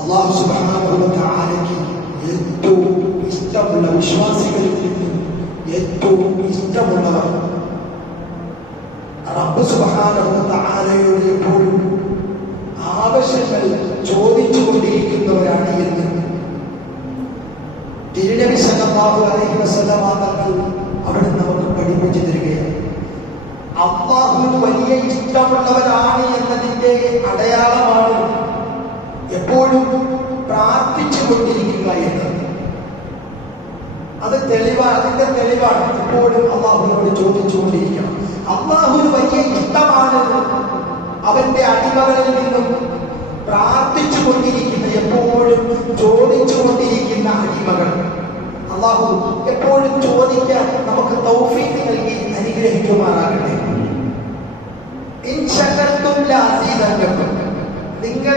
അല്ലാഹു സുബ്ഹാനഹു വ തആലയ്ക്ക് ഏറ്റവും ഇഷ്ടമുള്ള വിശ്വാസികളിൽ നിന്നും ഏറ്റവും ഇഷ്ടമുള്ളവർ റബ്ബ് സുബ്ഹാനഹു വ തആലയോട് എപ്പോഴും ആവശ്യങ്ങൾ ചോദിച്ചുകൊണ്ടിരിക്കുന്നവരാണ് എന്ന് തിരുനബി സല്ലല്ലാഹു അലൈഹി വസല്ലമ തങ്ങൾ അവിടെ നമുക്ക് പഠിപ്പിച്ചു തരികയാണ്. അല്ലാഹുവിന് വലിയ ഇഷ്ടമുള്ളവരാണ് എന്നതിന്റെ അടയാളമാണ് എപ്പോഴും പ്രാർത്ഥിച്ചു കൊണ്ടിരിക്കുക എന്നത്. അതിന്റെ തെളിവാണ് എപ്പോഴും അല്ലാഹുവിനോട് ചോദിച്ചുകൊണ്ടിരിക്കണം. അല്ലാഹുവിന് വലിയ ഇഷ്ടമാണ് അവന്റെ അടിമകളിൽ നിന്നും പ്രാർത്ഥിച്ചു കൊണ്ടിരിക്കുന്ന, എപ്പോഴും ചോദിച്ചു കൊണ്ടിരിക്കുന്ന അടിമകൾ. അല്ലാഹു എപ്പോഴും ചോദിക്കാൻ നമുക്ക് തൗഫീഖ് നൽകി അനുഗ്രഹിക്കുമാറാകട്ടെ. ഇൻ ശകർതും ലഅസീദന്നകും, നിങ്ങൾ